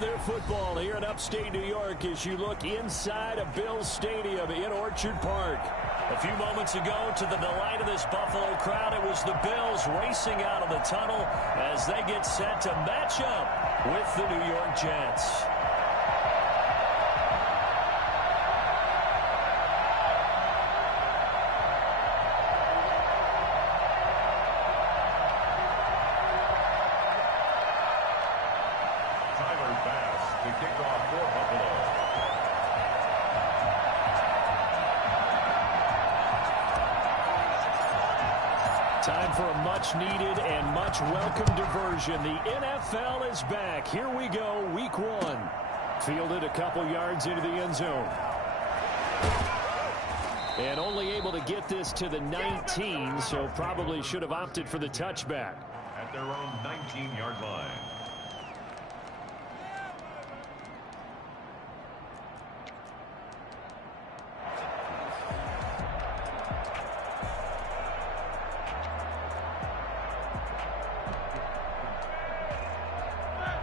have their football here in upstate New York as you look inside of Bills Stadium in Orchard Park. A few moments ago, to the delight of this Buffalo crowd, it was the Bills racing out of the tunnel as they get set to match up with the New York Jets. Time for a much-needed and much-welcome diversion. The NFL is back. Here we go, Week 1. Fielded a couple yards into the end zone. And only able to get this to the 19, so probably should have opted for the touchback. At their own 19-yard line.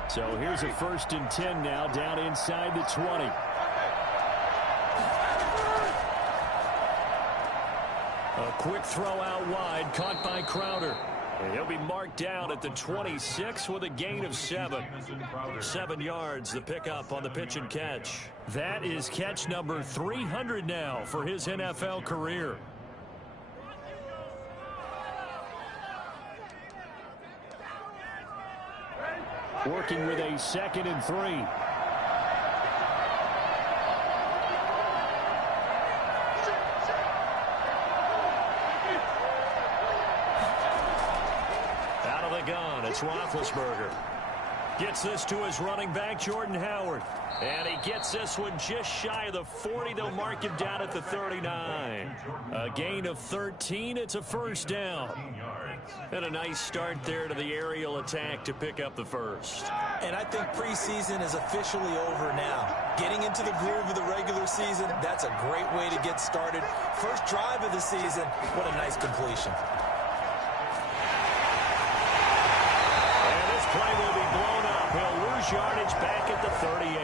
So here's a 1st and 10 now, down inside the 20. A quick throw out wide, caught by Crowder. And he'll be marked down at the 26 with a gain of 7. 7 yards, the pickup on the pitch and catch. That is catch number 300 now for his NFL career. Working with a 2nd and 3. Out of the gun, it's Roethlisberger. Gets this to his running back, Jordan Howard. And he gets this one just shy of the 40. They'll mark him down at the 39. A gain of 13. It's a 1st down. And a nice start there to the aerial attack to pick up the 1st. And I think preseason is officially over now. Getting into the groove of the regular season, that's a great way to get started. First drive of the season, what a nice completion. And this play will be blown up. He'll lose yardage back at the 38.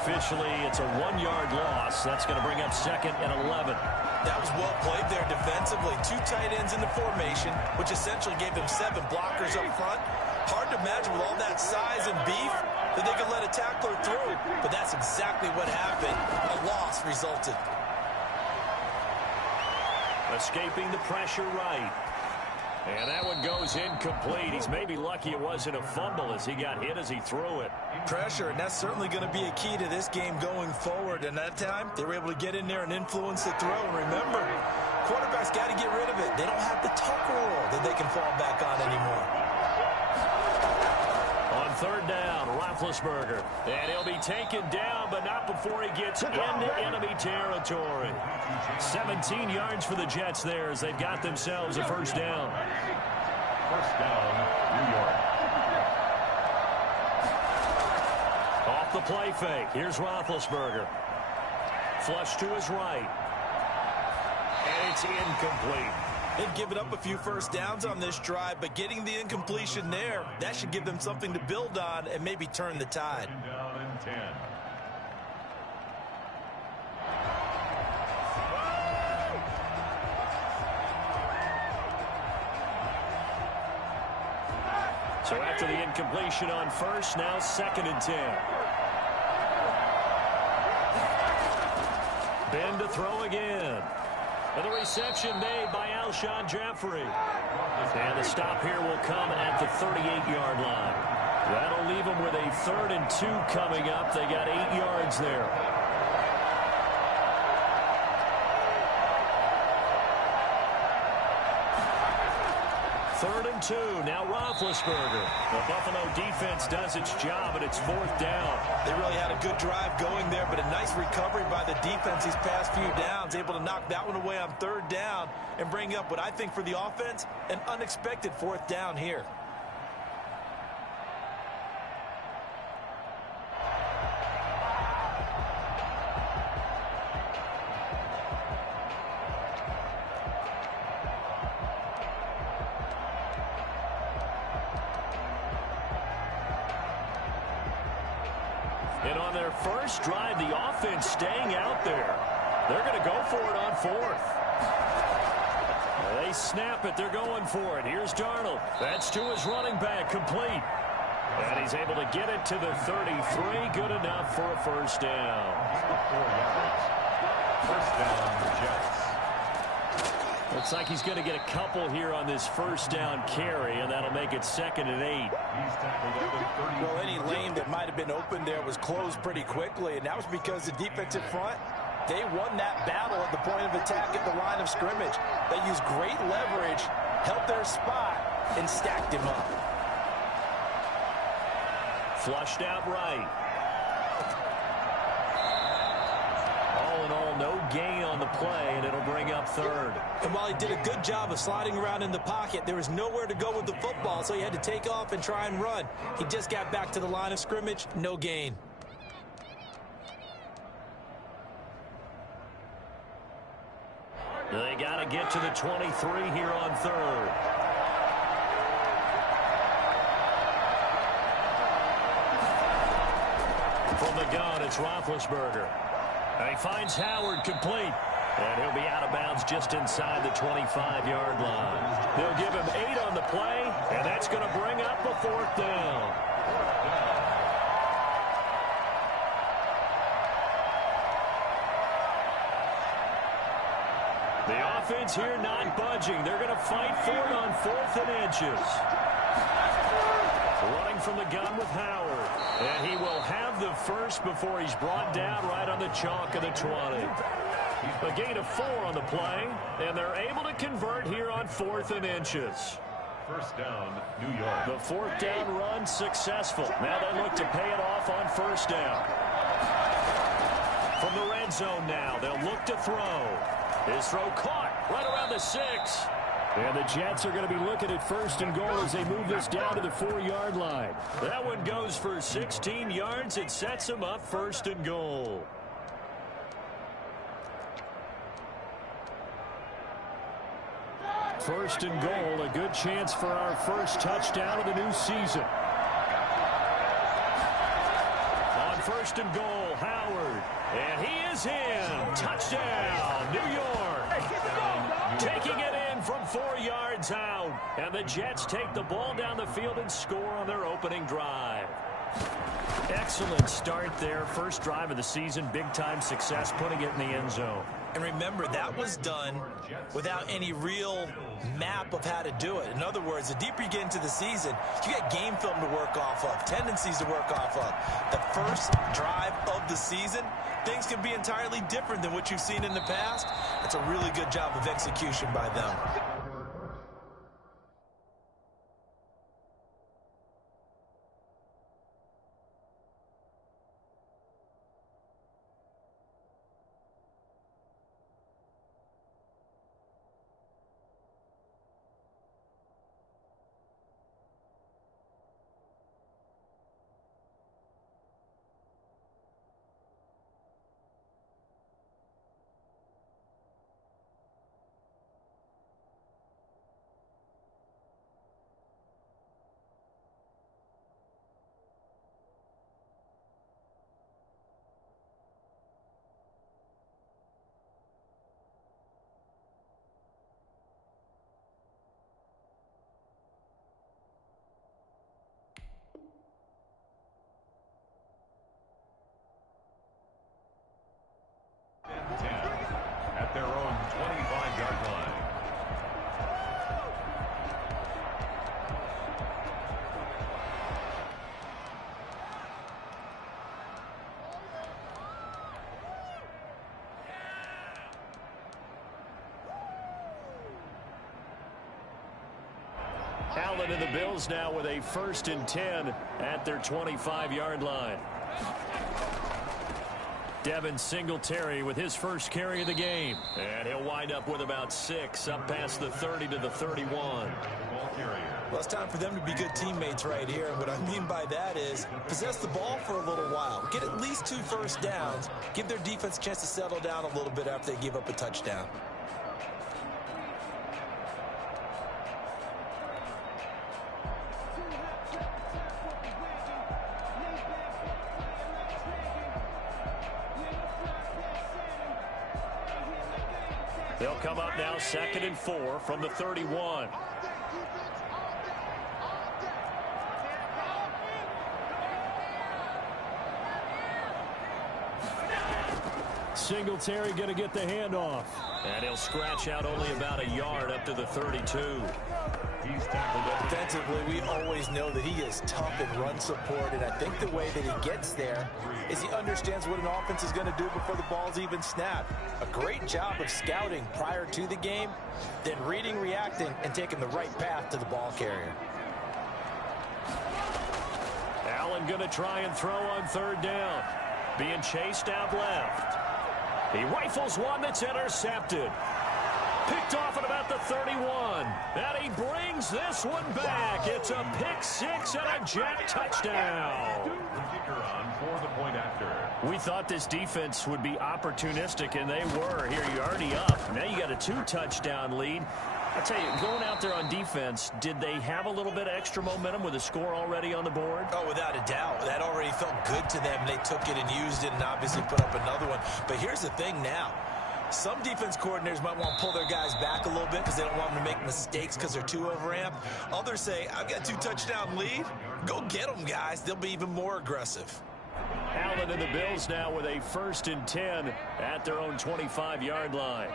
Officially, it's a 1-yard loss. That's going to bring up 2nd and 11. That was well played there defensively. 2 tight ends in the formation, which essentially gave them 7 blockers up front. Hard to imagine with all that size and beef that they could let a tackler through. But that's exactly what happened. A loss resulted. Escaping the pressure right. And that one goes incomplete. He's maybe lucky it wasn't a fumble as he got hit as he threw it. Pressure, and that's certainly going to be a key to this game going forward. And that time, they were able to get in there and influence the throw. And remember, quarterbacks got to get rid of it. They don't have the tuck rule that they can fall back on anymore. On 3rd down, Roethlisberger. And he'll be taken down, but not before he gets into enemy territory. 17 yards for the Jets there as they've got themselves a 1st down. 1st down, New York. Off the play fake. Here's Roethlisberger. Flush to his right. And it's incomplete. They've given up a few 1st downs on this drive, but getting the incompletion there, that should give them something to build on and maybe turn the tide. 2nd down and 10. So after the incompletion on 1st, now 2nd and 10. Ben to throw again. And the reception made by Alshon Jeffrey. And the stop here will come at the 38-yard line. That'll leave them with a 3rd and 2 coming up. They got 8 yards there. Third and 2. Now Roethlisberger. The Buffalo defense does its job, and it's 4th down. They really had a good drive going there, but a nice recovery by the defense these past few downs, able to knock that one away on 3rd down and bring up what I think for the offense, an unexpected 4th down here. And on their first drive, the offense staying out there. They're going to go for it on fourth. They snap it. They're going for it. Here's Darnold. That's to his running back. Complete. And he's able to get it to the 33. Good enough for a first down. 4 yards. First down, Jets. Looks like he's going to get a couple here on this first down carry, and that'll make it 2nd and 8. He's tackled at the 30. Well, any lane that might have been open there was closed pretty quickly, and that was because the defensive front, they won that battle at the point of attack at the line of scrimmage. They used great leverage, held their spot, and stacked him up. Flushed out right. All in all, no gain on the play, and it'll bring up 3rd. And while he did a good job of sliding around in the pocket, there was nowhere to go with the football, so he had to take off and try and run. He just got back to the line of scrimmage, no gain. They got to get to the 23 here on 3rd. From the gun, it's Roethlisberger. He finds Howard complete. And he'll be out of bounds just inside the 25-yard line. They'll give him 8 on the play, and that's going to bring up a 4th down. The offense here not budging. They're going to fight for it on 4th and inches. Running from the gun with Howard. And he will have the first before he's brought down right on the chalk of the 20. A gain of 4 on the play, and they're able to convert here on 4th and inches. First down, New York. The 4th down run successful. Now they look to pay it off on 1st down. From the red zone now, they'll look to throw. His throw caught right around the 6. And the Jets are going to be looking at 1st and goal as they move this down to the 4-yard line. That one goes for 16 yards. It sets them up 1st and goal. First and goal, a good chance for our first touchdown of the new season. On 1st and goal, Howard. And he is in. Touchdown, New York. Taking it in from 4 yards out. And the Jets take the ball down the field and score on their opening drive. Excellent start there. First drive of the season. Big-time success, putting it in the end zone. And remember, that was done without any real map of how to do it. In other words, the deeper you get into the season, you got game film to work off of, tendencies to work off of. The first drive of the season, things can be entirely different than what you've seen in the past. It's a really good job of execution by them. At their own 25-yard line. Allen and the Bills now with a 1st and 10 at their 25-yard line. Devin Singletary with his first carry of the game. And he'll wind up with about 6 up past the 30 to the 31. Well, it's time for them to be good teammates right here. And what I mean by that is possess the ball for a little while. Get at least 2 first downs. Give their defense a chance to settle down a little bit after they give up a touchdown. They'll come up now 2nd and 4 from the 31. Singletary going to get the handoff. And he'll scratch out only about a yard up to the 32. He's tackled up. Defensively, we always know that he is tough in run support, and I think the way that he gets there is he understands what an offense is going to do before the ball's even snapped. A great job of scouting prior to the game, then reading, reacting, and taking the right path to the ball carrier. Allen going to try and throw on 3rd down. Being chased out left. He rifles one that's intercepted. Picked off at about the 31. And he brings this one back. It's a pick 6 and a Jet touchdown. The kicker on for the point after. We thought this defense would be opportunistic, and they were. Here, you're already up. Now you got a 2-touchdown lead. I tell you, going out there on defense, did they have a little bit of extra momentum with a score already on the board? Oh, without a doubt. That already felt good to them. They took it and used it and obviously put up another one. But here's the thing now. Some defense coordinators might want to pull their guys back a little bit because they don't want them to make mistakes because they're too overamped. Others say, I've got a 2-touchdown lead. Go get them, guys. They'll be even more aggressive. Allen and the Bills now with a 1st and 10 at their own 25-yard line.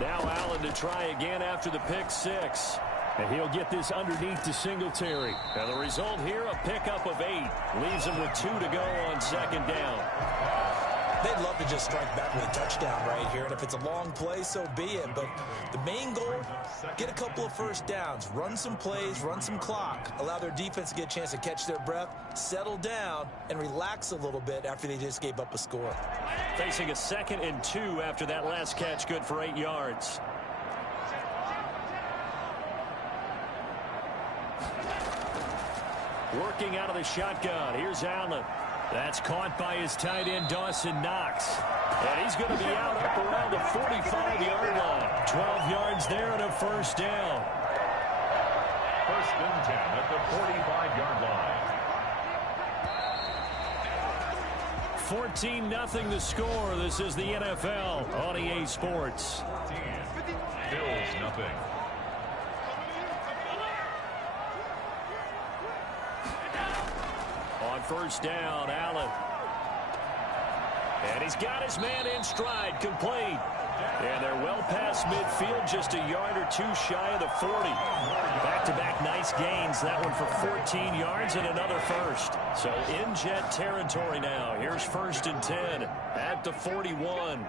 Now Allen to try again after the pick 6. And he'll get this underneath to Singletary. And the result here, a pickup of 8. Leaves him with 2 to go on 2nd down. They'd love to just strike back with a touchdown right here. And if it's a long play, so be it. But the main goal, get a couple of 1st downs. Run some plays, run some clock. Allow their defense to get a chance to catch their breath, settle down, and relax a little bit after they just gave up a score. Facing a 2nd and 2 after that last catch, good for 8 yards. Working out of the shotgun. Here's Allen. That's caught by his tight end, Dawson Knox. And he's going to be out up around the 45-yard line. 12 yards there and a 1st down. 1st and 10 at the 45-yard line. 14-0 the score. This is the NFL on EA Sports. Bills nothing. On 1st down, Allen. And he's got his man in stride, complete. And they're well past midfield, just a yard or 2 shy of the 40. Back-to-back nice gains. That one for 14 yards and another 1st. So in Jet territory now. Here's 1st and 10 at the 41.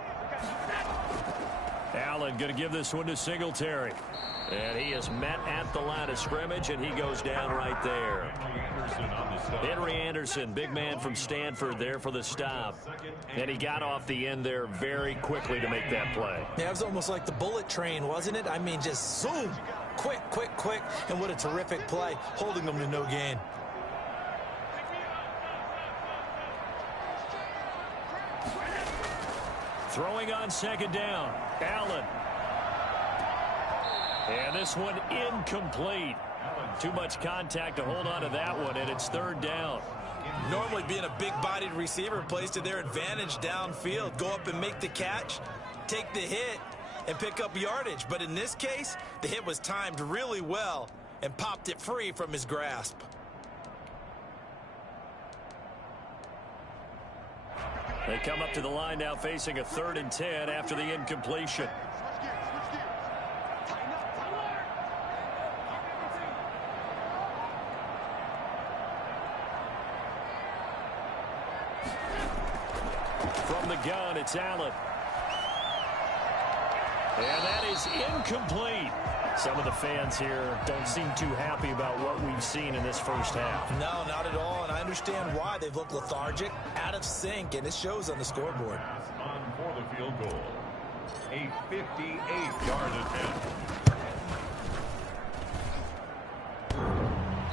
Allen going to give this one to Singletary. And he is met at the line of scrimmage, and he goes down right there. Henry Anderson, big man from Stanford, there for the stop. And he got off the end there very quickly to make that play. Yeah, it was almost like the bullet train, wasn't it? I mean, just zoom. Quick, quick, quick. And what a terrific play, holding them to no gain. Throwing on 2nd down, Allen. And this one incomplete. Too much contact to hold on to that one, and it's 3rd down. Normally being a big-bodied receiver plays to their advantage downfield. Go up and make the catch, take the hit, and pick up yardage. But in this case, the hit was timed really well and popped it free from his grasp. They come up to the line now facing a 3rd and 10 after the incompletion. From the gun, it's Allen. And that is incomplete. Some of the fans here don't seem too happy about what we've seen in this 1st half. No, not at all, and I understand why. They've looked lethargic, out of sync, and it shows on the scoreboard. On for the field goal. A 58-yard attempt.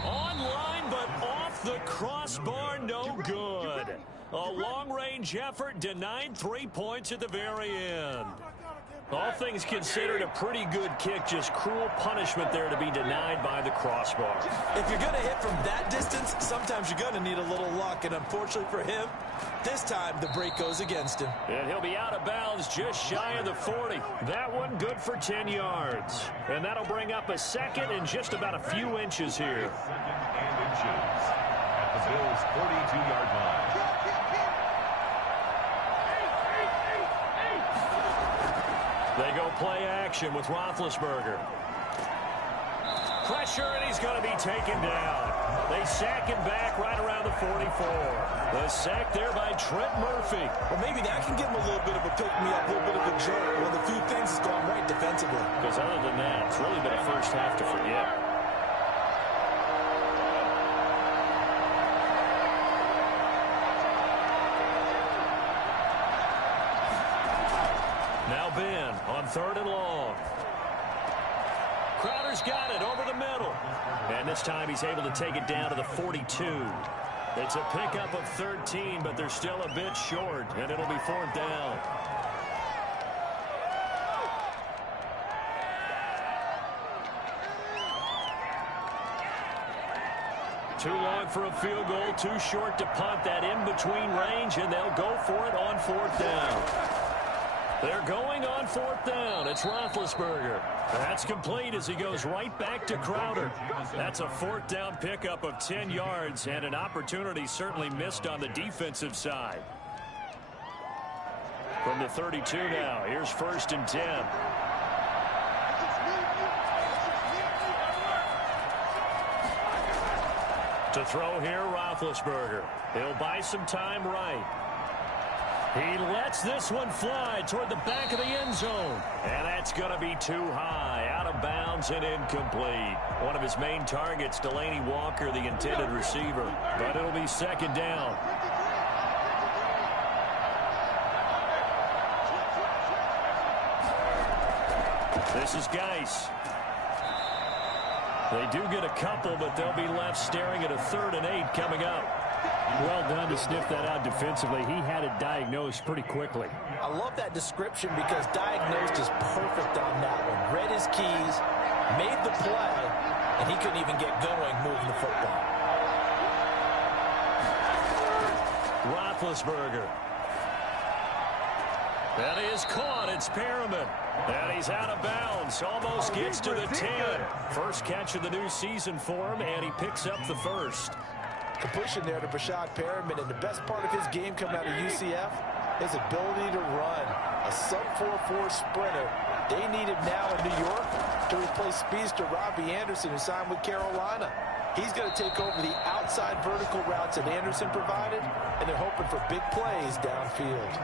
Online, but off the crossbar, no good. A long-range effort denied 3 points at the very end. All things considered, a pretty good kick, just cruel punishment there to be denied by the crossbar. If you're going to hit from that distance, sometimes sometimes you're going to need a little luck, and unfortunately for him, this time the break goes against him. And he'll be out of bounds just shy of the 40. That one good for 10 yards. And that'll bring up a second and just about a few inches here. Second and inches at the Bills' 42-yard line. They go play action with Roethlisberger. Pressure, and he's going to be taken down. They sack him back right around the 44. The sack there by Trent Murphy. Well, maybe that can give him a little bit of a pick-me-up, a little bit of a jolt when the few things has gone right defensively. Because other than that, it's really been a first half to forget. Now Ben on 3rd and long. Crowder's got it over the middle. And this time he's able to take it down to the 42. It's a pickup of 13, but they're still a bit short, and it'll be 4th down. Too long for a field goal, too short to punt that in-between range, and they'll go for it on 4th down. They're going on 4th down. It's Roethlisberger. That's complete as he goes right back to Crowder. That's a 4th down pickup of 10 yards and an opportunity certainly missed on the defensive side. From the 32 now, here's 1st and 10. To throw here, Roethlisberger. He'll buy some time right. He lets this one fly toward the back of the end zone. And that's going to be too high. Out of bounds and incomplete. One of his main targets, Delaney Walker, the intended receiver. But it'll be 2nd down. This is Geis. They do get a couple, but they'll be left staring at a 3rd and 8 coming up. Well done to sniff that out defensively. He had it diagnosed pretty quickly. I love that description because diagnosed is perfect on that one. Read his keys, made the play, and he couldn't even get going moving the football. Roethlisberger. That is caught. It's Perriman. And he's out of bounds. Almost gets to the 10. First catch of the new season for him, and he picks up the first. Completion there to Breshad Perriman, and the best part of his game coming out of UCF, his ability to run. A sub-4.4 sprinter. They need him now in New York to replace speedster Robbie Anderson, who signed with Carolina. He's going to take over the outside vertical routes that Anderson provided, and they're hoping for big plays downfield.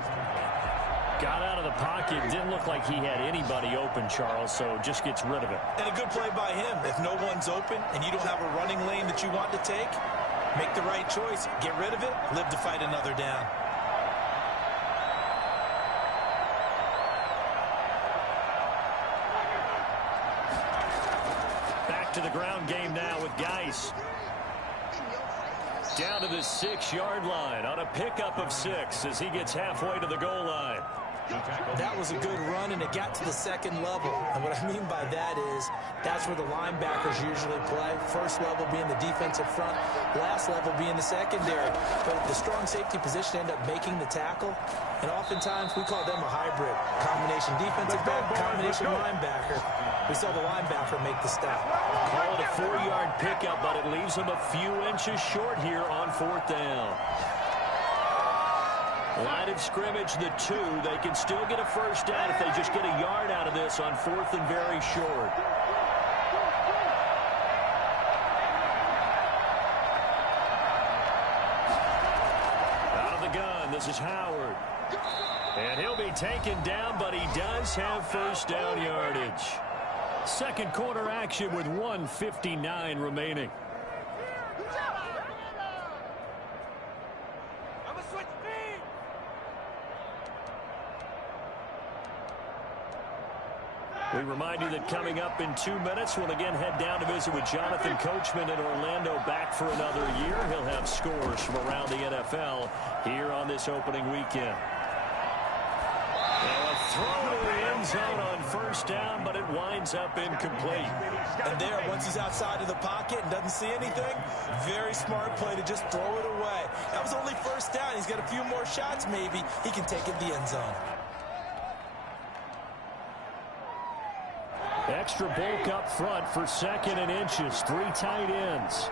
Got out of the pocket. Didn't look like he had anybody open, Charles, so just gets rid of it. And a good play by him. If no one's open and you don't have a running lane that you want to take, make the right choice. Get rid of it. Live to fight another down. Back to the ground game now with Geis. Down to the 6-yard line on a pickup of 6 as he gets halfway to the goal line. That was a good run, and it got to the 2nd level. And what I mean by that is that's where the linebackers usually play. First level being the defensive front, last level being the secondary. But the strong safety position ended up making the tackle, and oftentimes we call them a hybrid. Combination defensive back, combination linebacker. We saw the linebacker make the stop. Call it a 4-yard pickup, but it leaves him a few inches short here on 4th down. Line of scrimmage, the 2. They can still get a first down if they just get a yard out of this on 4th and very short. Out of the gun, this is Howard. And he'll be taken down, but he does have first down yardage. Second quarter action with 1:59 remaining. We remind you that coming up in 2 minutes, we'll again head down to visit with Jonathan Coachman in Orlando, back for another year. He'll have scores from around the NFL here on this opening weekend. Now a throw to the end zone on first down, but it winds up incomplete. And there, once he's outside of the pocket and doesn't see anything, very smart play to just throw it away. That was only first down. He's got a few more shots, maybe. He can take it in the end zone. Extra bulk up front for 2nd and inches. 3 tight ends.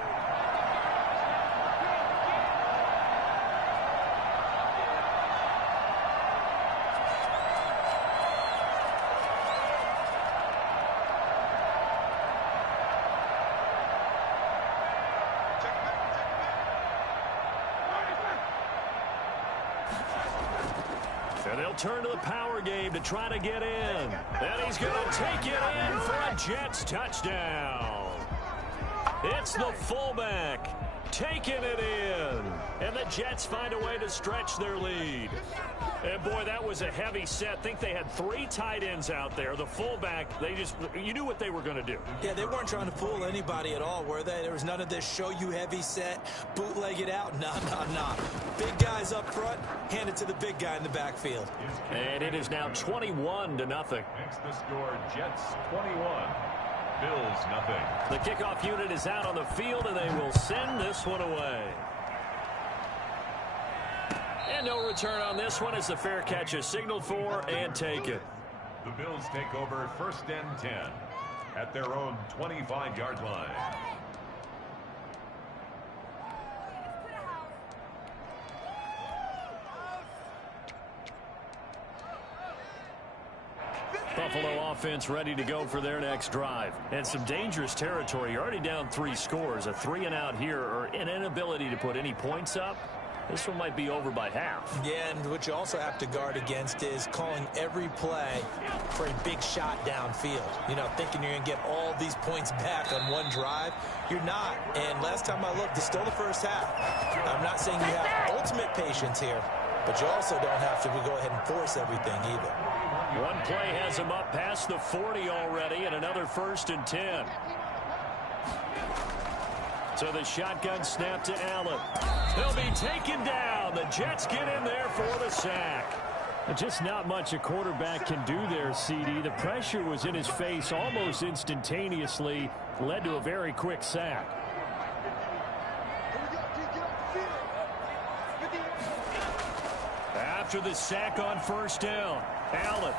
And they'll turn to the power game to try to get in. And he's going to take it in for a Jets touchdown. It's the fullback taking it in. And the Jets find a way to stretch their lead. And boy, that was a heavy set. I think they had 3 tight ends out there. The fullback, you knew what they were going to do. Yeah, they weren't trying to fool anybody at all, were they? There was none of this show you heavy set, bootleg it out. Nah. Big guys up front, hand it to the big guy in the backfield. And it is now 21-0. Makes the score Jets 21, Bills nothing. The kickoff unit is out on the field, and they will send this one away. And no return on this one as the fair catch is signaled for and taken. The Bills take over 1st and 10 at their own 25-yard line. Buffalo offense ready to go for their next drive. And some dangerous territory. You're already down 3 scores. A 3-and-out here, or an inability to put any points up. This one might be over by half. Yeah, and what you also have to guard against is calling every play for a big shot downfield. You know, thinking you're going to get all these points back on one drive. You're not. And last time I looked, it's still the first half. I'm not saying you have ultimate patience here, but you also don't have to go ahead and force everything either. One play has him up past the 40 already, and another 1st and 10. So the shotgun snap to Allen. He'll be taken down. The Jets get in there for the sack. Just not much a quarterback can do there, CD. The pressure was in his face almost instantaneously. Led to a very quick sack. After the sack on 1st down, Allen.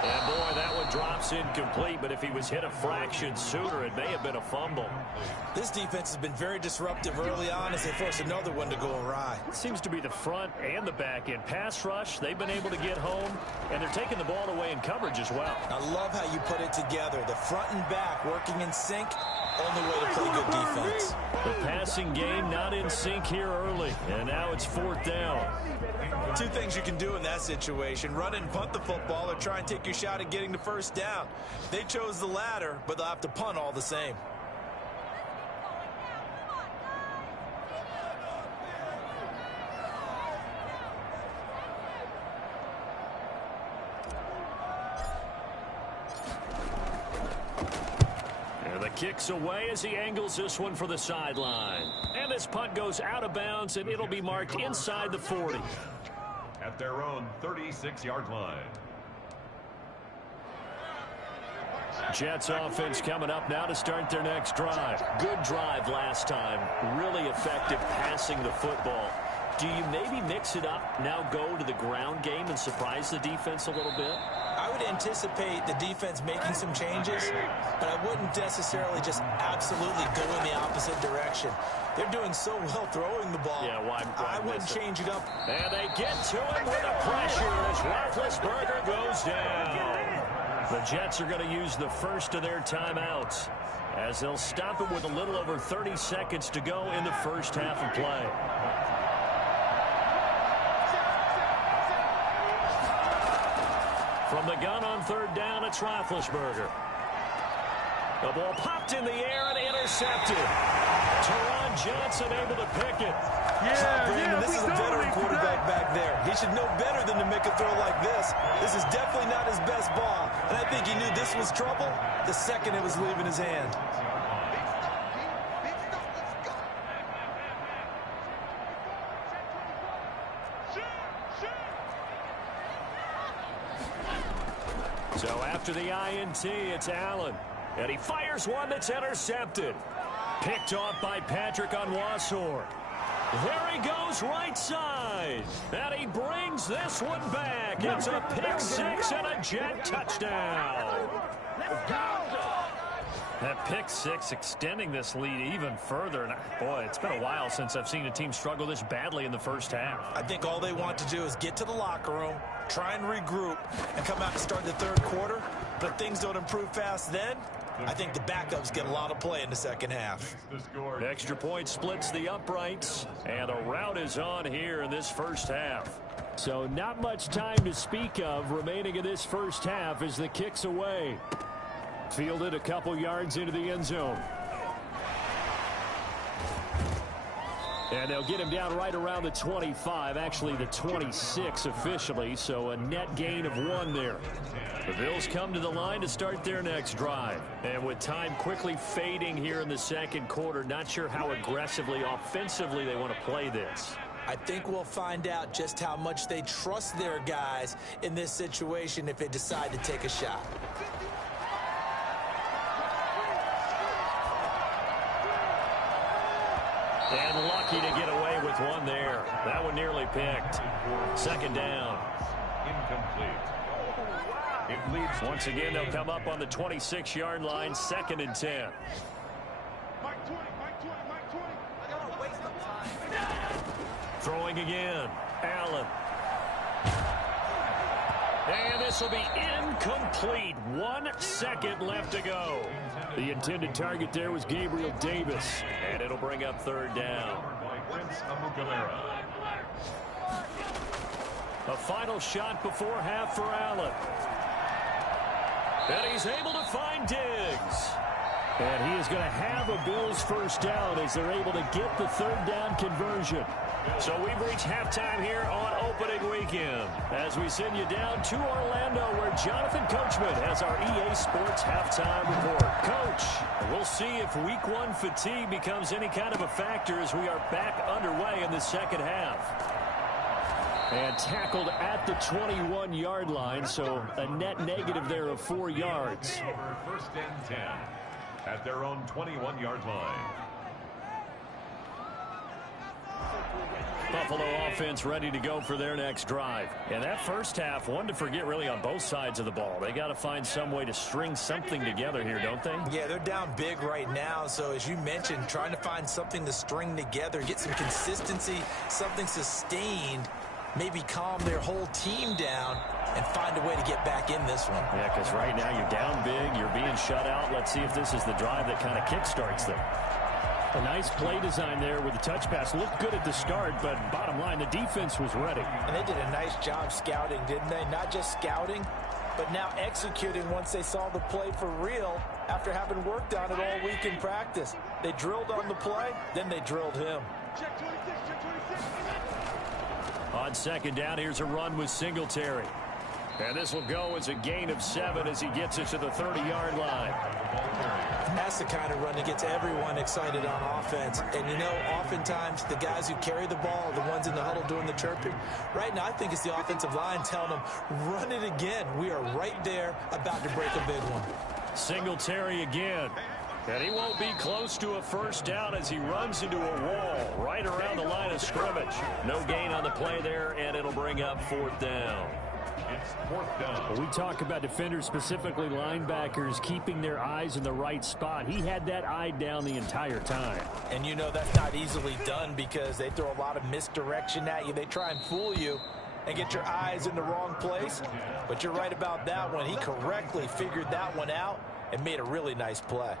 And boy, that one drops incomplete, but if he was hit a fraction sooner, it may have been a fumble. This defense has been very disruptive early on as they force another one to go awry. It seems to be the front and the back end. Pass rush, they've been able to get home, and they're taking the ball away in coverage as well. I love how you put it together. The front and back working in sync, only way to play good defense. The passing game not in sync here early, and now it's 4th down. 2 things you can do in that situation: run and punt the football, or try and take your shot at getting the 1st down. They chose the latter, but they'll have to punt all the same. And the kick's away as he angles this one for the sideline. And this punt goes out of bounds, and it'll be marked inside the 40. At their own 36-yard line. Jets offense coming up now to start their next drive. Good drive last time. Really effective passing the football. Do you maybe mix it up, now go to the ground game and surprise the defense a little bit? I would anticipate the defense making some changes, but I wouldn't necessarily just absolutely go in the opposite direction. They're doing so well throwing the ball. Yeah, why I wouldn't change it up. And they get to him with the pressure as Roethlisberger goes down. The Jets are going to use the first of their timeouts as they'll stop it with a little over 30 seconds to go in the first half of play. From the gun on 3rd down, it's Roethlisberger. The ball popped in the air and intercepted. Teron Johnson able to pick it. Brandon, this is a veteran quarterback back there. He should know better than to make a throw like this. This is definitely not his best ball. And I think he knew this was trouble the second it was leaving his hand. So after the INT, it's Allen. And he fires one that's intercepted. Picked off by Patrick Onwuasor. There he goes right side. And he brings this one back. It's a pick six and a Jet touchdown. Let's go! That pick six extending this lead even further. And boy, it's been a while since I've seen a team struggle this badly in the first half. I think all they want to do is get to the locker room, try and regroup, and come out and start the third quarter. But if things don't improve fast then, I think the backups get a lot of play in the second half. The extra point splits the uprights, and the route is on here in this first half. So not much time to speak of remaining in this first half as the kick's away. Fielded a couple yards into the end zone. And they'll get him down right around the 25, actually the 26 officially, so a net gain of 1 there. The Bills come to the line to start their next drive. And with time quickly fading here in the second quarter, not sure how aggressively, offensively they want to play this. I think we'll find out just how much they trust their guys in this situation if they decide to take a shot. And lucky to get away with one there. That one nearly picked. Second down. Incomplete. It leads. Once again, they'll come up on the 26-yard line, 2nd and 10. Throwing again. Allen. And this will be incomplete. 1 second left to go. The intended target there was Gabriel Davis. And it'll bring up 3rd down. A final shot before half for Allen. And he's able to find Diggs. And he is going to have a Bills first down as they're able to get the 3rd down conversion. So we've reached halftime here on opening weekend as we send you down to Orlando where Jonathan Coachman has our EA Sports halftime report. Coach, we'll see if week 1 fatigue becomes any kind of a factor as we are back underway in the second half. And tackled at the 21-yard line, so a net negative there of 4 yards. First and 10 at their own 21-yard line. Buffalo offense ready to go for their next drive. And that first half, one to forget really on both sides of the ball. They got to find some way to string something together here, don't they? Yeah, they're down big right now. So as you mentioned, trying to find something to string together, get some consistency, something sustained, maybe calm their whole team down and find a way to get back in this one. Yeah, because right now you're down big, you're being shut out. Let's see if this is the drive that kind of kickstarts them. A nice play design there with the touch pass. Looked good at the start, but bottom line, the defense was ready. And they did a nice job scouting, didn't they? Not just scouting, but now executing once they saw the play for real after having worked on it all week in practice. They drilled on the play, then they drilled him. On 2nd down, here's a run with Singletary. And this will go as a gain of 7 as he gets it to the 30-yard line. That's the kind of run that gets everyone excited on offense. And, you know, oftentimes the guys who carry the ball are the ones in the huddle doing the chirping. Right now, I think it's the offensive line telling them, run it again. We are right there about to break a big one. Singletary again. And he won't be close to a first down as he runs into a wall right around the line of scrimmage. No gain on the play there, and it'll bring up 4th down. It's 4th down. We talk about defenders, specifically linebackers, keeping their eyes in the right spot. He had that eye down the entire time. And you know that's not easily done because they throw a lot of misdirection at you. They try and fool you and get your eyes in the wrong place. But you're right about that one. He correctly figured that one out and made a really nice play.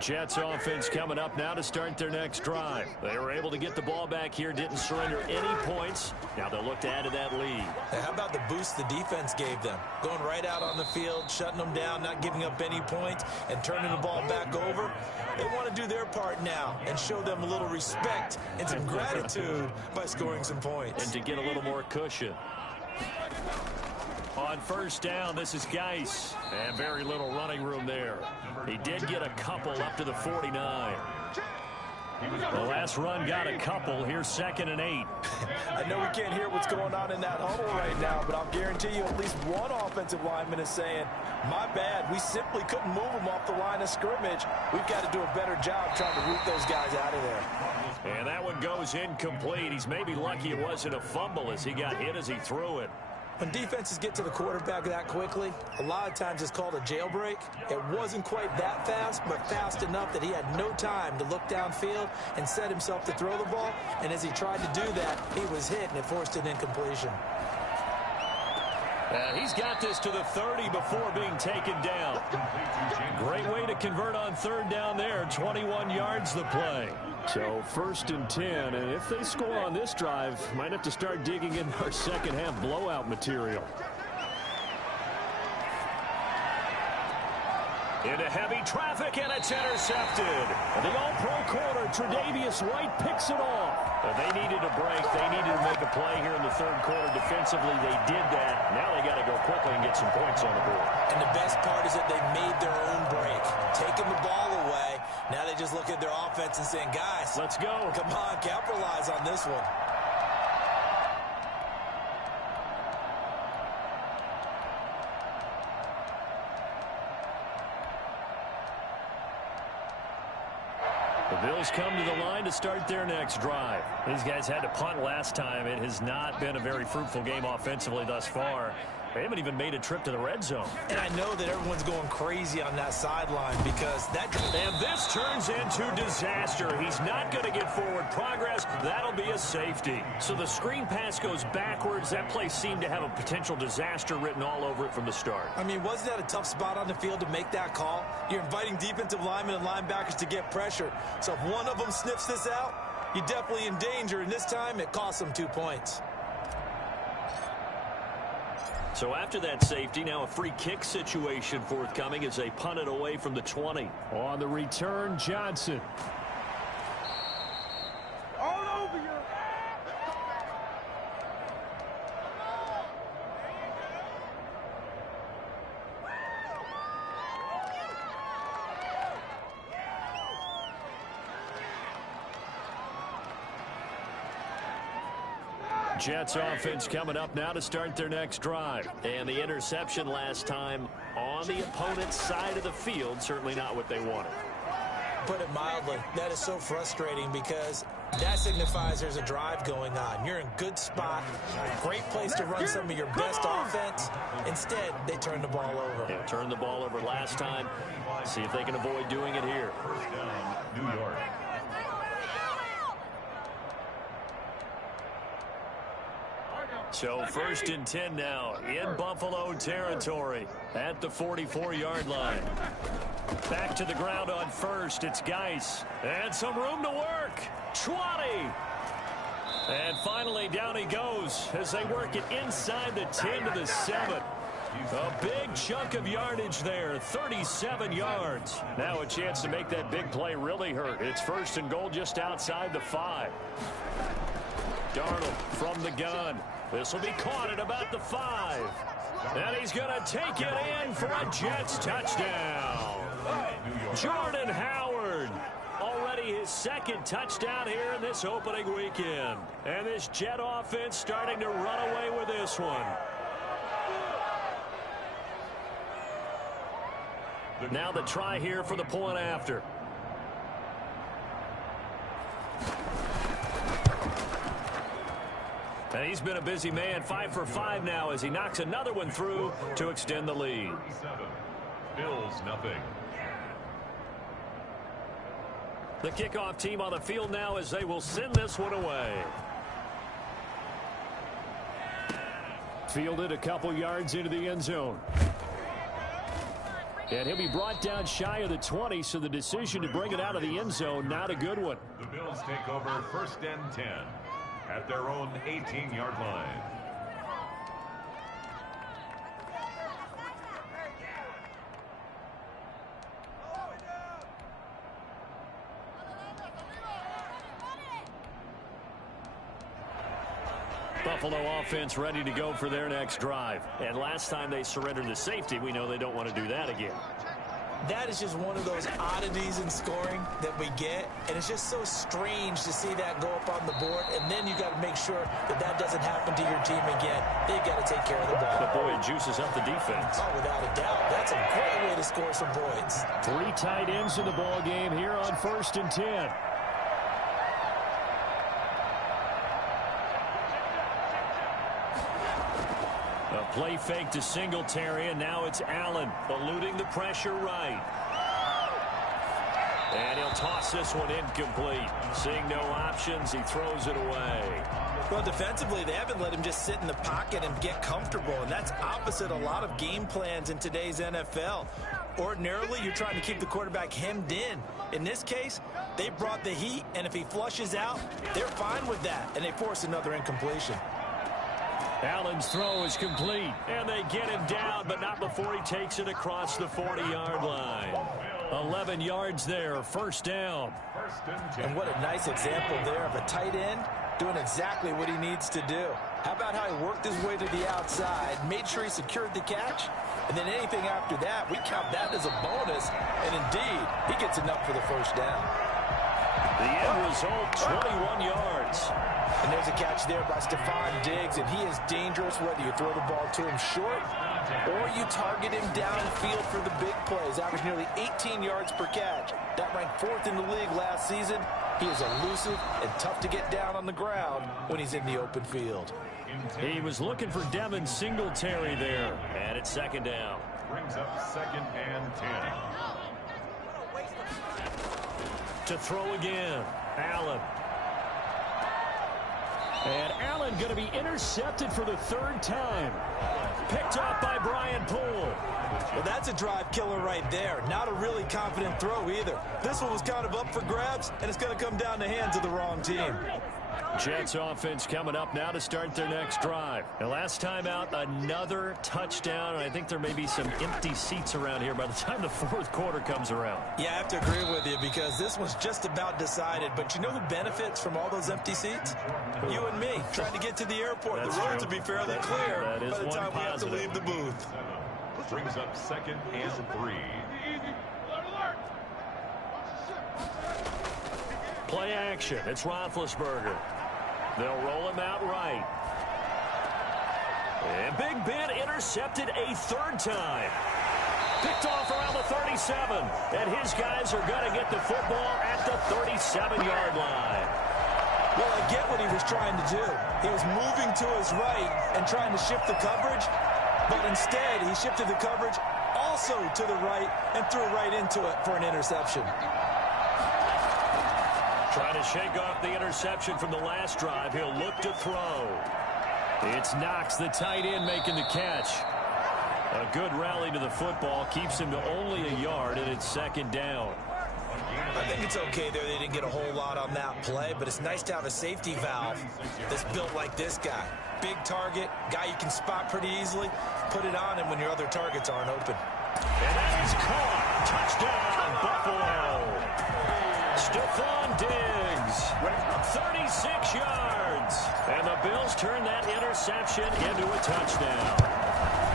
Jets offense coming up now to start their next drive. They were able to get the ball back here, didn't surrender any points. Now they'll look to add to that lead. Now, how about the boost the defense gave them? Going right out on the field, shutting them down, not giving up any points, and turning the ball back over. They want to do their part now and show them a little respect and some gratitude by scoring some points. And to get a little more cushion. On 1st down, this is Geis. And very little running room there. He did get a couple up to the 49. The last run got a couple. Here's 2nd and 8. I know we can't hear what's going on in that huddle right now, but I'll guarantee you at least one offensive lineman is saying, my bad, we simply couldn't move them off the line of scrimmage. We've got to do a better job trying to root those guys out of there. And that one goes incomplete. He's maybe lucky it wasn't a fumble as he got hit as he threw it. When defenses get to the quarterback that quickly, a lot of times it's called a jailbreak. It wasn't quite that fast, but fast enough that he had no time to look downfield and set himself to throw the ball. And as he tried to do that, he was hit, and it forced an incompletion. He's got this to the 30 before being taken down. Great way to convert on 3rd down there. 21 yards the play. So 1st and 10, and if they score on this drive, might have to start digging in our second half blowout material. Into heavy traffic, and it's intercepted. The all-pro corner, Tre'Davious White, picks it off. They needed a break. They needed to make a play here in the 3rd quarter. Defensively, they did that. Now they got to go quickly and get some points on the board. And the best part is that they made their own break, taking the ball away. Now they just look at their offense and saying, guys, let's go. Come on, capitalize on this one. The Bills come to the line to start their next drive. These guys had to punt last time. It has not been a very fruitful game offensively thus far. They haven't even made a trip to the red zone. And I know that everyone's going crazy on that sideline because that... And this turns into disaster. He's not going to get forward progress. That'll be a safety. So the screen pass goes backwards. That play seemed to have a potential disaster written all over it from the start. I mean, wasn't that a tough spot on the field to make that call? You're inviting defensive linemen and linebackers to get pressure. So if one of them sniffs this out, you're definitely in danger. And this time, it cost them 2 points. So after that safety, now a free kick situation forthcoming as they punt it away from the 20. On the return, Johnson. All over you. Jets offense coming up now to start their next drive. And the interception last time on the opponent's side of the field, certainly not what they wanted. Put it mildly, that is so frustrating because that signifies there's a drive going on. You're in good spot, great place to run some of your best offense. Instead, they turn the ball over. Yeah, turned the ball over last time. See if they can avoid doing it here. First down, New York. So 1st and 10 now in Buffalo territory at the 44-yard line. Back to the ground on 1st. It's Geis. And some room to work. 20. And finally down he goes as they work it inside the 10 to the 7. A big chunk of yardage there, 37 yards. Now a chance to make that big play really hurt. It's 1st and goal just outside the 5. Darnold from the gun. This will be caught at about the 5. And he's going to take it in for a Jets touchdown. Jordan Howard. Already his 2nd touchdown here in this opening weekend. And this Jet offense starting to run away with this one. Now the try here for the point after. And he's been a busy man, 5 for 5 now as he knocks another one through to extend the lead. Bills nothing. The kickoff team on the field now as they will send this one away. Fielded a couple yards into the end zone. And he'll be brought down shy of the 20, so the decision to bring it out of the end zone, not a good one. The Bills take over 1st and 10 at their own 18-yard line. Buffalo offense ready to go for their next drive. And last time they surrendered the safety, we know they don't want to do that again. That is just one of those oddities in scoring that we get, and it's just so strange to see that go up on the board, and then you got to make sure that that doesn't happen to your team again. They've got to take care of the ball. But boy, it juices up the defense. Oh, without a doubt. That's a great way to score some points. 3 tight ends in the ball game here on 1st and 10. A play fake to Singletary, and now it's Allen eluding the pressure right. And he'll toss this one incomplete. Seeing no options, he throws it away. Well, defensively, they haven't let him just sit in the pocket and get comfortable, and that's opposite a lot of game plans in today's NFL. Ordinarily, you're trying to keep the quarterback hemmed in. In this case, they brought the heat, and if he flushes out, they're fine with that, and they force another incompletion. Allen's throw is complete, and they get him down, but not before he takes it across the 40-yard line. 11 yards there, 1st down. And what a nice example there of a tight end doing exactly what he needs to do. How about how he worked his way to the outside, made sure he secured the catch, and then anything after that, we count that as a bonus, and indeed, he gets enough for the 1st down. The end result, 21 yards. And there's a catch there by Stephon Diggs, and he is dangerous whether you throw the ball to him short or you target him downfield for the big plays. Averaged nearly 18 yards per catch. That ranked 4th in the league last season. He is elusive and tough to get down on the ground when he's in the open field. He was looking for Devin Singletary there, and it's 2nd down. Brings up 2nd and 10. To throw again, Allen. And Allen going to be intercepted for the 3rd time. Picked off by Brian Poole. Well, that's a drive killer right there. Not a really confident throw either. This one was kind of up for grabs, and it's going to come down the hands of the wrong team. Jets offense coming up now to start their next drive. The last time out, another touchdown. I think there may be some empty seats around here by the time the 4th quarter comes around. Yeah, I have to agree with you because this one's just about decided. But you know who benefits from all those empty seats? You and me, trying to get to the airport. That's the roads true. will be fairly clear by the time we have to leave the booth. Brings up 2nd and 3. Play action. It's Roethlisberger. They'll roll him out right. And Big Ben intercepted a 3rd time. Picked off around the 37. And his guys are going to get the football at the 37-yard line. Well, I get what he was trying to do. He was moving to his right and trying to shift the coverage. But instead, he shifted the coverage also to the right and threw right into it for an interception. Trying to shake off the interception from the last drive. He'll look to throw. It's Knox, the tight end, making the catch. A good rally to the football. Keeps him to only a yard, and it's 2nd down. I think it's okay there. They didn't get a whole lot on that play, but it's nice to have a safety valve that's built like this guy. Big target, guy you can spot pretty easily. Put it on him when your other targets aren't open. And that is caught. Touchdown, Buffalo. Stephon Diggs, 36 yards. And the Bills turn that interception into a touchdown.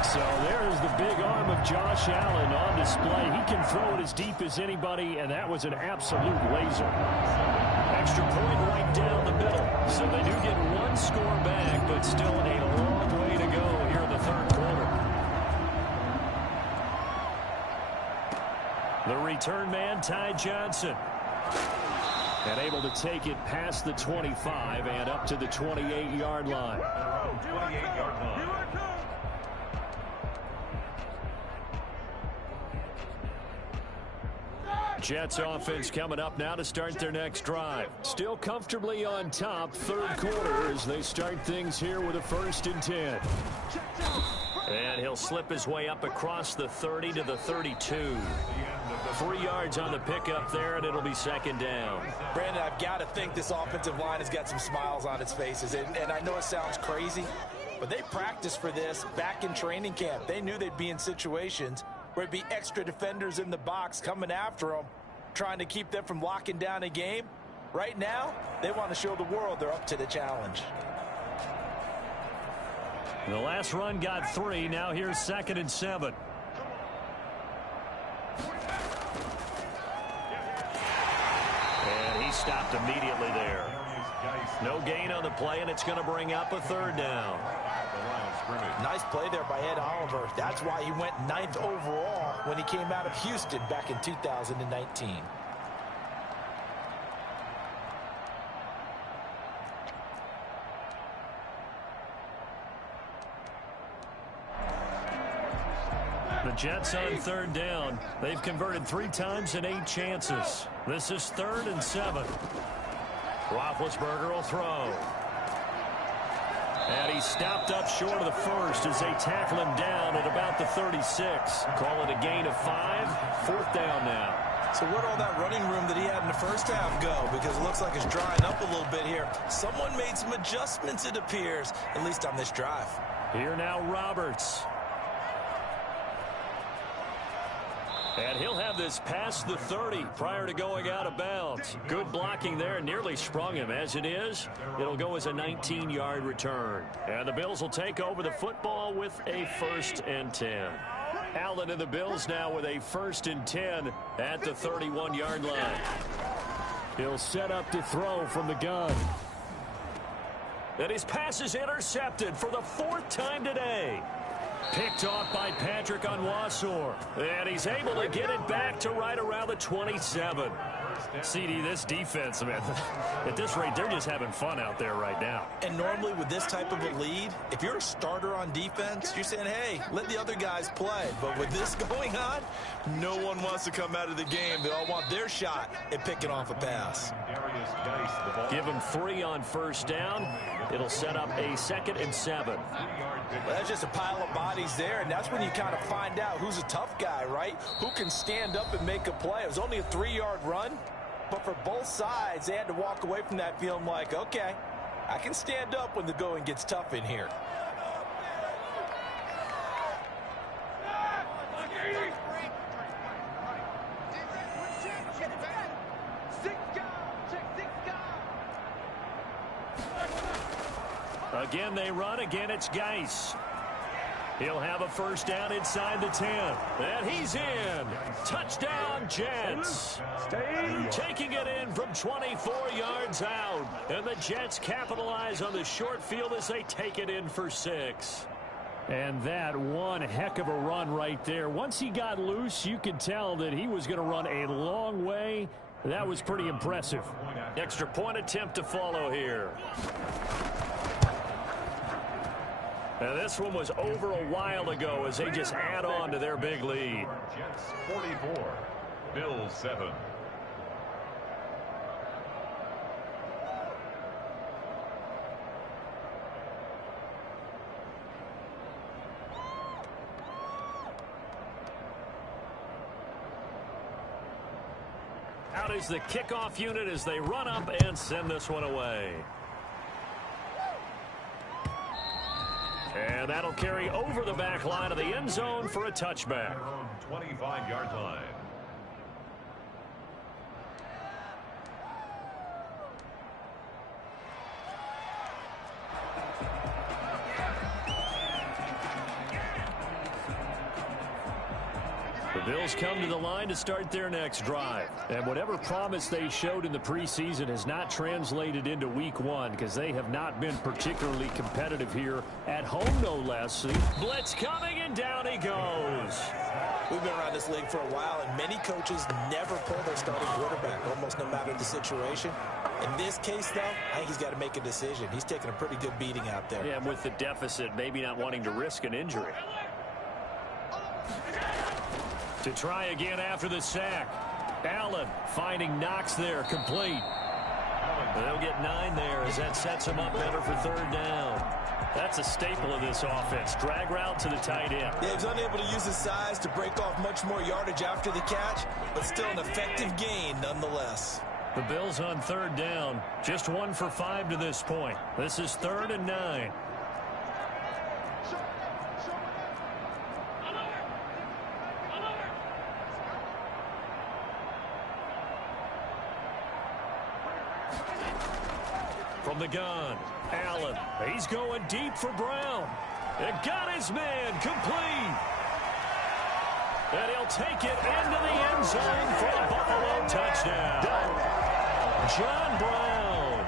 So there's the big arm of Josh Allen on display. He can throw it as deep as anybody, and that was an absolute laser. Extra point right down the middle. So they do get 1 score back, but still a long way to go here in the 3rd quarter. The return man, Ty Johnson. And able to take it past the 25 and up to the 28-yard line. 28-yard line. Jets offense coming up now to start their next drive. Still comfortably on top, 3rd quarter as they start things here with a 1st and 10. And he'll slip his way up across the 30 to the 32. 3 yards on the pickup there, and it'll be 2nd down. Brandon, I've got to think this offensive line has got some smiles on its faces. And I know it sounds crazy, but they practiced for this back in training camp. They knew they'd be in situations where there'd be extra defenders in the box coming after them, trying to keep them from locking down a game. Right now, they want to show the world they're up to the challenge. The last run got 3. Now here's 2nd and 7. stopped immediately there. No gain on the play, and it's going to bring up a third down. Nice play there by Ed Oliver. That's why he went 9th overall when he came out of Houston back in 2019. The Jets on third down. They've converted 3 times in 8 chances. This is 3rd and 7. Roethlisberger will throw. And he's stopped up short of the first as they tackle him down at about the 36. Call it a gain of 5. 4th down now. So where'd all that running room that he had in the first half go? Because it looks like it's drying up a little bit here. Someone made some adjustments, it appears, at least on this drive. Here now Roberts. And he'll have this past the 30 prior to going out of bounds. Good blocking there. Nearly sprung him. As it is, it'll go as a 19-yard return. And the Bills will take over the football with a 1st and 10. Allen and the Bills now with a 1st and 10 at the 31-yard line. He'll set up to throw from the gun. And his pass is intercepted for the 4th time today. Picked off by Patrick Onwuasor. And he's able to get it back to right around the 27. CD, this defense, man, at this rate, they're just having fun out there right now. And normally with this type of a lead, if you're a starter on defense, you're saying, hey, let the other guys play. But with this going on, no one wants to come out of the game. They all want their shot at picking off a pass. Give him 3 on 1st down. It'll set up a 2nd and 7. Well, that's just a pile of bodies there, and that's when you kind of find out who's a tough guy, right? Who can stand up and make a play. It was only a 3-yard run, but for both sides, they had to walk away from that feeling like, okay, I can stand up when the going gets tough in here. Again, they run. Again, it's Geis. He'll have a 1st down inside the 10. And he's in. Touchdown, Jets. Taking it in from 24 yards out. And the Jets capitalize on the short field as they take it in for 6. And that one heck of a run right there. Once he got loose, you could tell that he was going to run a long way. That was pretty impressive. Extra point attempt to follow here. And this one was over a while ago as they just add on to their big lead. Jets 44, Bills 7. Out is the kickoff unit as they run up and send this one away. And that'll carry over the back line of the end zone for a touchback. 25-yard line. The Bills come to the line to start their next drive. And whatever promise they showed in the preseason has not translated into week 1 because they have not been particularly competitive here at home, no less. Blitz coming, and down he goes. We've been around this league for a while, and many coaches never pull their starting quarterback, almost no matter the situation. In this case, though, I think he's got to make a decision. He's taking a pretty good beating out there. Yeah, with the deficit, maybe not wanting to risk an injury. To try again after the sack. Allen finding Knox there, complete. They'll get 9 there as that sets him up better for 3rd down. That's a staple of this offense. Drag route to the tight end. Yeah, he was unable to use his size to break off much more yardage after the catch, but still an effective gain nonetheless. The Bills on 3rd down. Just 1 for 5 to this point. This is 3rd and 9. From the gun, Allen. He's going deep for Brown. And got his man complete. And he'll take it into the end zone for a Buffalo touchdown. John Brown,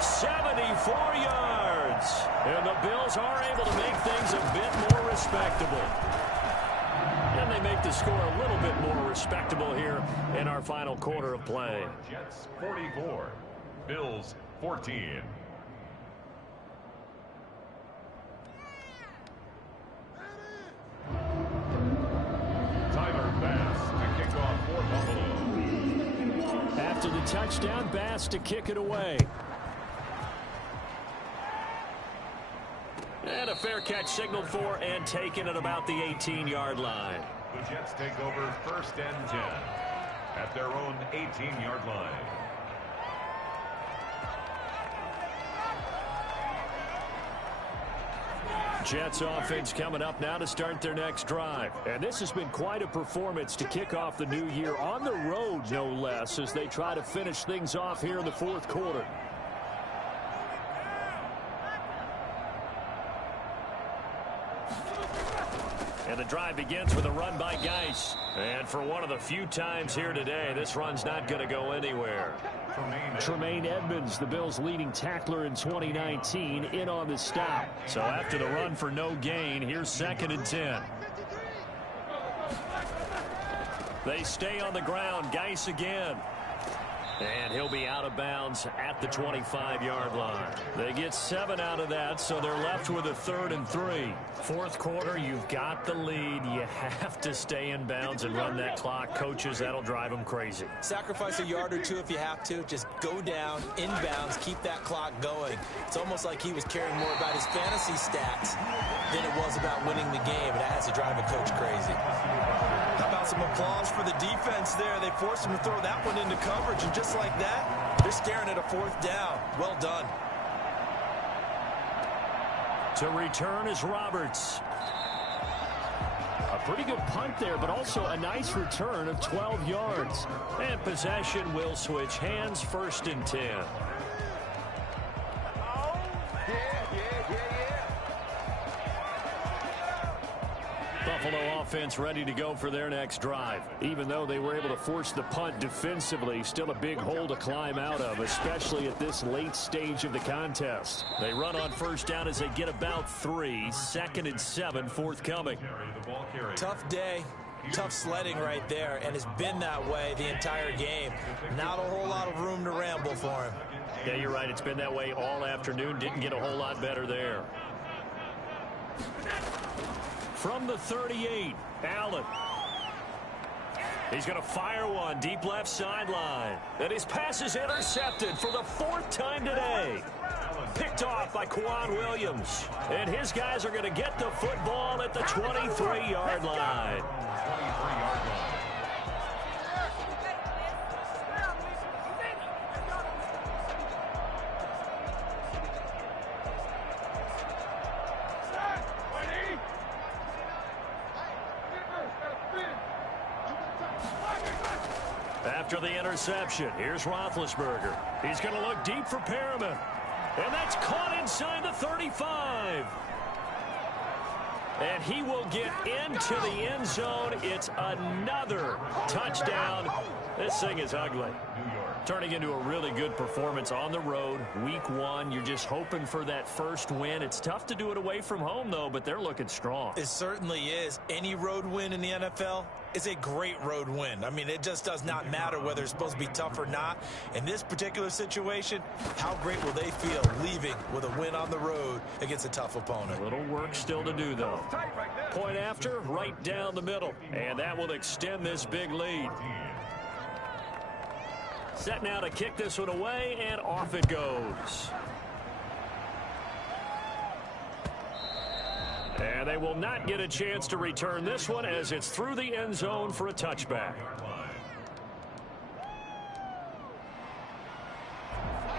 74 yards. And the Bills are able to make things a bit more respectable. And they make the score a little bit more respectable here in our final quarter of play. Jets 44, Bills 14. Tyler Bass to kick off for Buffalo. After the touchdown, Bass to kick it away. And a fair catch signaled for and taken at about the 18-yard line. The Jets take over 1st and 10 at their own 18-yard line. Jets offense coming up now to start their next drive. And this has been quite a performance to kick off the new year on the road, no less, as they try to finish things off here in the 4th quarter. And the drive begins with a run by Geis. And for one of the few times here today, this run's not going to go anywhere. Tremaine Edmonds, the Bills' leading tackler in 2019, in on the stop. So after the run for no gain, here's 2nd and 10. They stay on the ground. Geis again. And he'll be out of bounds at the 25-yard line. They get 7 out of that, so they're left with a 3rd and 3. 4th quarter, you've got the lead. You have to stay in bounds and run that clock. Coaches, that'll drive them crazy. Sacrifice a yard or two if you have to. Just go down, in bounds, keep that clock going. It's almost like he was caring more about his fantasy stats than it was about winning the game, and that has to drive a coach crazy. How about some applause for the defense there? They forced him to throw that one into coverage, and just like that, they're staring at a 4th down. Well done. To return is Roberts. A pretty good punt there, but also a nice return of 12 yards. And possession will switch hands, 1st and 10. Buffalo offense ready to go for their next drive. Even though they were able to force the punt defensively, still a big hole to climb out of, especially at this late stage of the contest. They run on 1st down as they get about 3. 2nd and 7 forthcoming. Tough day. Tough sledding right there, and it's been that way the entire game. Not a whole lot of room to ramble for him. Yeah, you're right. It's been that way all afternoon. Didn't get a whole lot better there. From the 38, Allen. He's going to fire one deep left sideline. And his pass is intercepted for the 4th time today. Picked off by Quan Williams. And his guys are going to get the football at the 23-yard line. After the interception, here's Roethlisberger. He's going to look deep for Perriman. And that's caught inside the 35. And he will get into the end zone. It's another touchdown. This thing is ugly. Turning into a really good performance on the road. Week 1, you're just hoping for that first win. It's tough to do it away from home, though, but they're looking strong. It certainly is. Any road win in the NFL is a great road win. I mean, it just does not matter whether it's supposed to be tough or not. In this particular situation, how great will they feel leaving with a win on the road against a tough opponent? A little work still to do, though. Point after, right down the middle. And that will extend this big lead. Set now to kick this one away, and off it goes. And they will not get a chance to return this one as it's through the end zone for a touchback.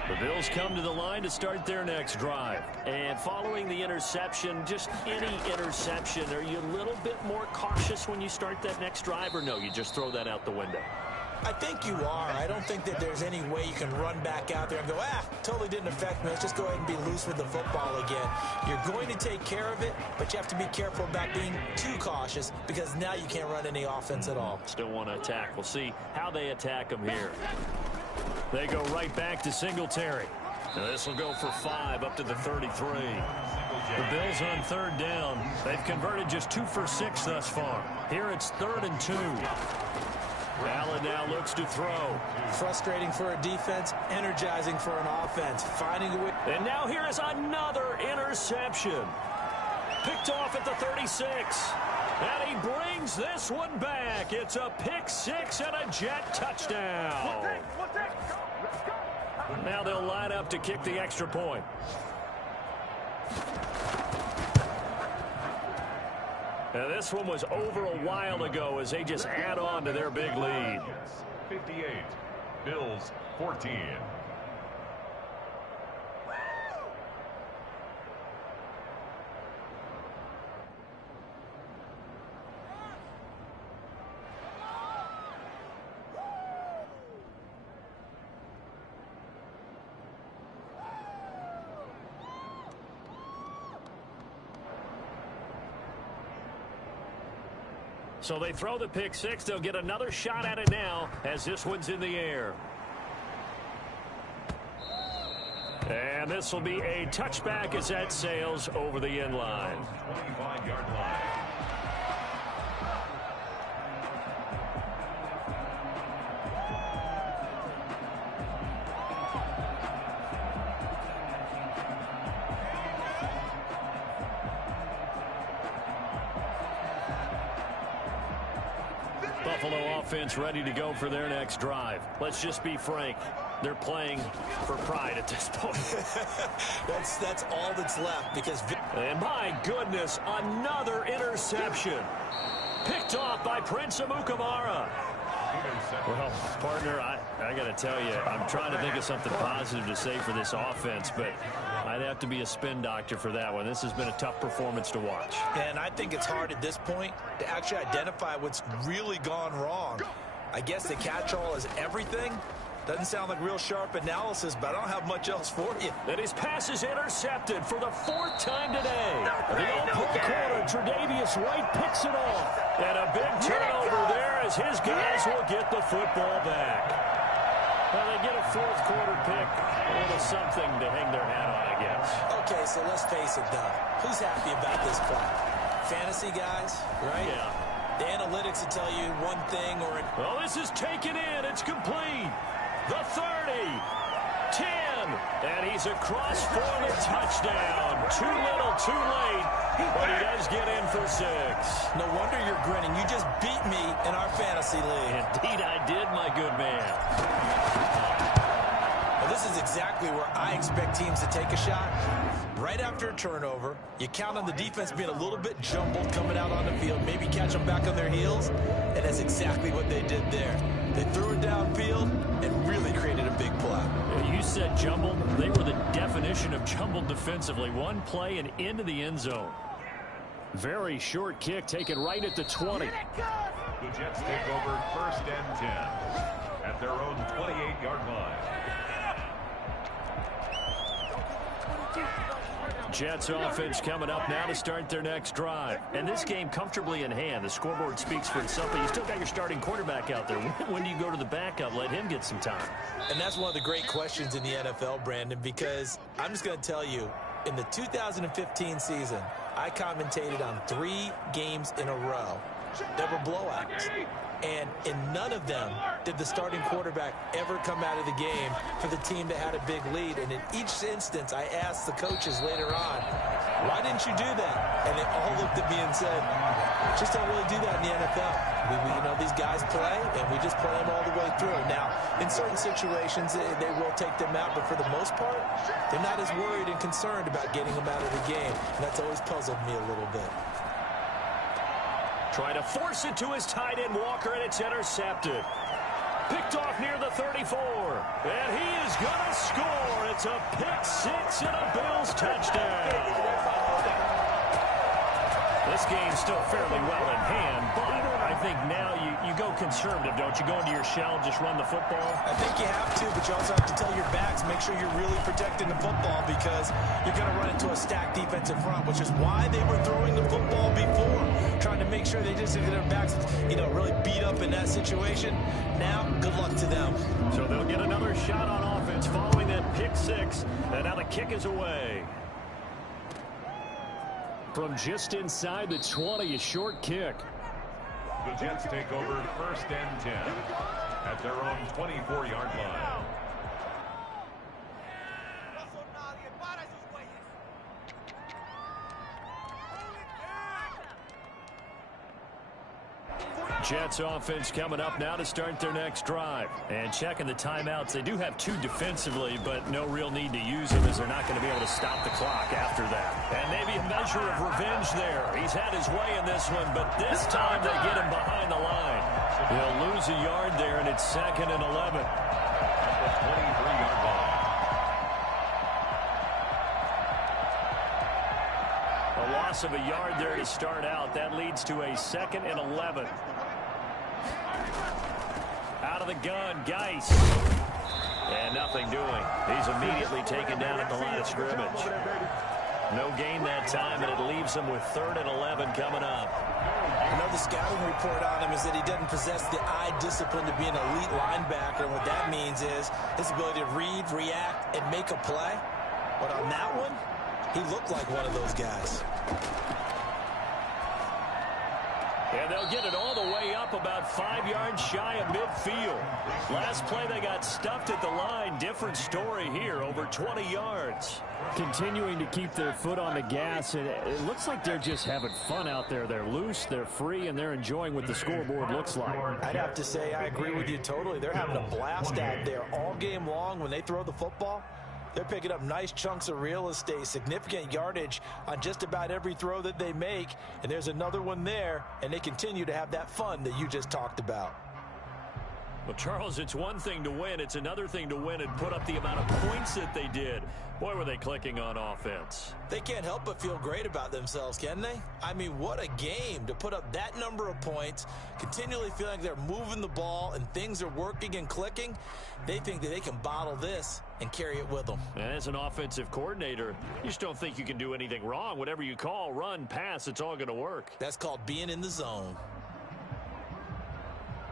The Bills come to the line to start their next drive. And following the interception, just any interception, are you a little bit more cautious when you start that next drive, or no, you just throw that out the window? I think you are. I don't think that there's any way you can run back out there and go, totally didn't affect me. Let's just go ahead and be loose with the football again. You're going to take care of it, but you have to be careful about being too cautious because now you can't run any offense at all. Still want to attack. We'll see how they attack them here. They go right back to Singletary. This will go for 5 up to the 33. The Bills on 3rd down. They've converted just 2 for 6 thus far. Here it's 3rd and 2. Allen now looks to throw. Frustrating for a defense, energizing for an offense. Finding a way. And now here is another interception. Picked off at the 36. And he brings this one back. It's a pick 6 and a Jet touchdown. Now they'll line up to kick the extra point. Now this one was over a while ago as they just add on to their big lead. 58, Bills 14. So they throw the pick 6. They'll get another shot at it now as this one's in the air. And this will be a touchback as that sails over the end line. 25-yard line. Buffalo offense ready to go for their next drive. Let's just be frank. They're playing for pride at this point. That's all that's left because... And my goodness, another interception. Picked off by Prince Amukamara. Well, partner, I got to tell you, I'm trying to think of something positive to say for this offense, but I'd have to be a spin doctor for that one. This has been a tough performance to watch. And I think it's hard at this point to actually identify what's really gone wrong. I guess the catch-all is everything. Doesn't sound like real sharp analysis, but I don't have much else for you. And his pass is intercepted for the 4th time today. The open corner, Tre'Davious White picks it off. And a big turnover there as his guys will get the football back. Well, they get a 4th quarter pick. A little something to hang their hat on, I guess. Okay, so let's face it, though. Who's happy about this play? Fantasy guys, right? Yeah. The analytics will tell you one thing or... Well, this is taken in. It's complete. The 30, 10, and he's across for the touchdown. Too little, too late, but he does get in for 6. No wonder you're grinning. You just beat me in our fantasy league. Indeed I did, my good man. Well, this is exactly where I expect teams to take a shot. Right after a turnover, you count on the defense being a little bit jumbled coming out on the field, maybe catch them back on their heels, and that's exactly what they did there. They threw it downfield and really created a big play. You said jumbled. They were the definition of jumbled defensively. One play and into the end zone. Very short kick taken right at the 20. The Jets take over 1st and 10 at their own 28-yard line. Jets offense coming up now to start their next drive. And this game comfortably in hand. The scoreboard speaks for itself, but you still got your starting quarterback out there. When do you go to the backup? Let him get some time. And that's one of the great questions in the NFL, Brandon, because I'm just going to tell you, in the 2015 season, I commentated on 3 games in a row that were blowouts. And in none of them did the starting quarterback ever come out of the game for the team that had a big lead. And in each instance, I asked the coaches later on, why didn't you do that? And they all looked at me and said, just don't really do that in the NFL. You know, these guys play, and we just play them all the way through. Now, in certain situations, they will take them out, but for the most part, they're not as worried and concerned about getting them out of the game. And that's always puzzled me a little bit. Trying to force it to his tight end, Walker, and it's intercepted. Picked off near the 34. And he is going to score. It's a pick 6 and a Bills touchdown. This game's still fairly well in hand, but I think now you go conservative, don't you? Go into your shell, just run the football? I think you have to, but you also have to tell your backs, make sure you're really protecting the football because you're going to run into a stacked defensive front, which is why they were throwing the football before, trying to make sure they just get their backs, really beat up in that situation. Now, good luck to them. So they'll get another shot on offense following that pick six, and now the kick is away. From just inside the 20, a short kick. The Jets take over 1st and 10 at their own 24-yard line. Jets offense coming up now to start their next drive. And checking the timeouts, they do have 2 defensively, but no real need to use them as they're not going to be able to stop the clock after that. And maybe a measure of revenge there. He's had his way in this one, but this time they get him behind the line. He'll lose a yard there, and it's 2nd and 11. At the 23-yard line. A loss of a yard there to start out. That leads to a 2nd and 11. Out of the gun, Geis. And nothing doing. He's immediately taken down at the line of scrimmage. No gain that time, and it leaves him with 3rd and 11 coming up. The scouting report on him is that he doesn't possess the eye discipline to be an elite linebacker. And what that means is his ability to read, react, and make a play. But on that one, he looked like one of those guys. And they'll get it all the way up about 5 yards shy of midfield. Last play they got stuffed at the line. Different story here, over 20 yards. Continuing to keep their foot on the gas, and it looks like they're just having fun out there. They're loose, they're free, and they're enjoying what the scoreboard looks like. I'd have to say I agree with you totally. They're having a blast out there all game long when they throw the football. They're picking up nice chunks of real estate, significant yardage on just about every throw that they make. And there's another one there, and they continue to have that fun that you just talked about. Well, Charles, it's one thing to win. It's another thing to win and put up the amount of points that they did. Boy, were they clicking on offense. They can't help but feel great about themselves, can they? I mean, what a game to put up that number of points, continually feeling like they're moving the ball and things are working and clicking. They think that they can bottle this and carry it with them. And as an offensive coordinator, you just don't think you can do anything wrong. Whatever you call, run, pass, it's all going to work. That's called being in the zone.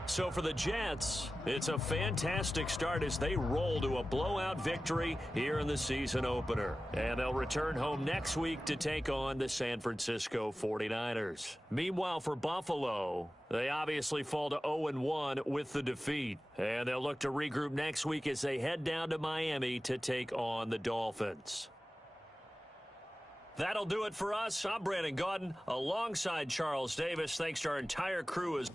So for the Jets, it's a fantastic start as they roll to a blowout victory here in the season opener. And they'll return home next week to take on the San Francisco 49ers. Meanwhile, for Buffalo, they obviously fall to 0-1 with the defeat. And they'll look to regroup next week as they head down to Miami to take on the Dolphins. That'll do it for us. I'm Brandon Gaudin alongside Charles Davis. Thanks to our entire crew as